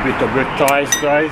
A bit of brick ties, guys.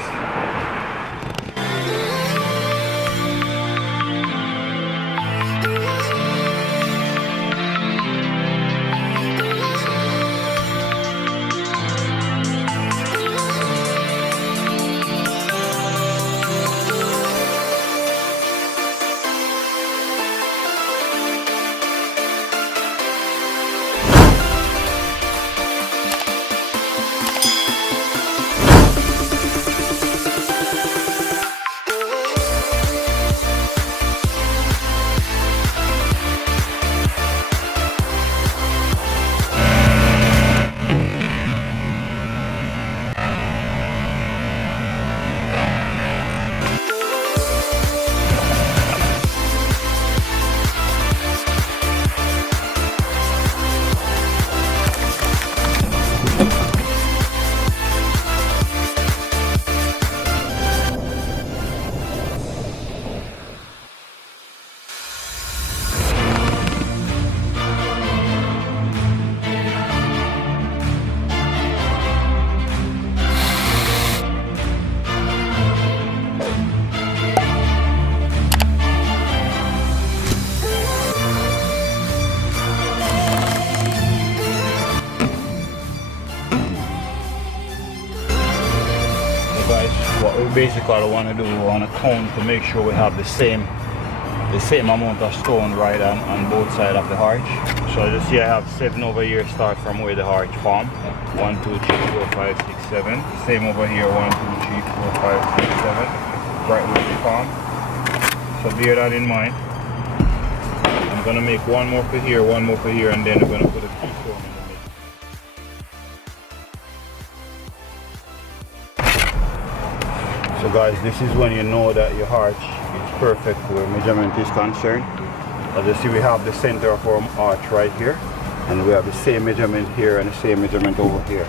Guys, what we basically want to do, we want to count to make sure we have the same amount of stone right on both sides of the arch. So as you see, I have 7 over here, start from where the arch form. 1, 2, 3, 4, 5, 6, 7. Same over here, 1, 2, 3, 4, 5, 6, 7. Right where the form. So bear that in mind. I'm gonna make one more for here, one more for here, and then we're gonna put a keystone in the middle. So guys, this is when you know that your arch is perfect where measurement is concerned. As you see, we have the center of our arch right here, and we have the same measurement here and the same measurement over here.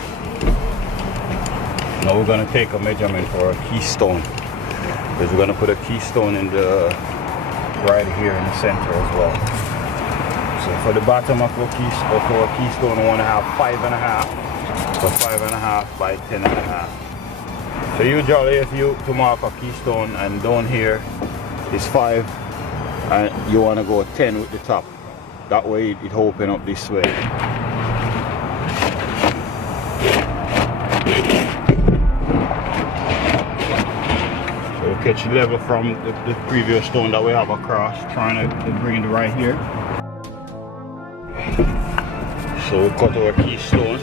Now we're going to take a measurement for a keystone, because we're going to put a keystone in the right here in the center as well. So for the bottom of our keystone, we want to have 5.5, so 5.5 by 10.5. So usually if you to mark a keystone and down here is 5 and you want to go 10 with the top, that way it open up this way. So we catch level from the previous stone that we have across, trying to bring it right here. So we cut our keystone.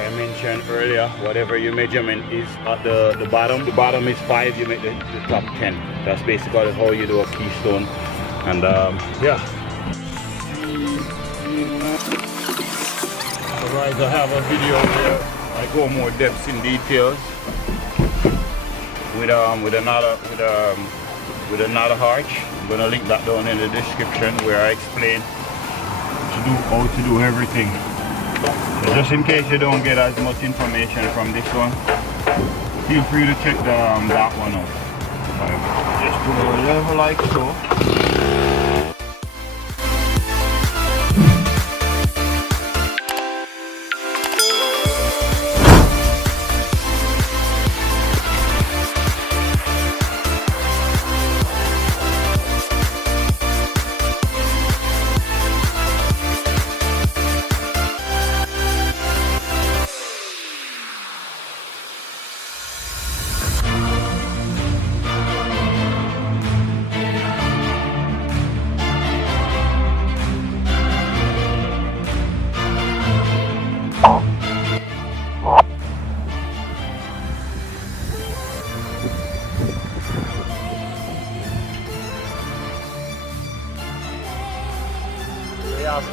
I mentioned earlier, whatever your measurement is at the bottom is 5, you make the top 10. That's basically how you do a keystone. And yeah. Alright, I have a video where I go more depths in details with another arch. I'm gonna link that down in the description where I explain how to do everything. So just in case you don't get as much information from this one, feel free to check that one out. Just put a level like so.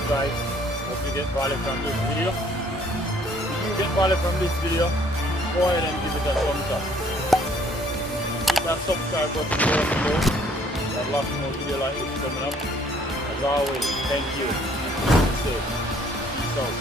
Guys, hope you get value from this video. If you get value from this video, go ahead and give it a thumbs up. Hit that subscribe button down below. There's lots more videos like this coming up. As always, thank you. Stay safe. Peace out.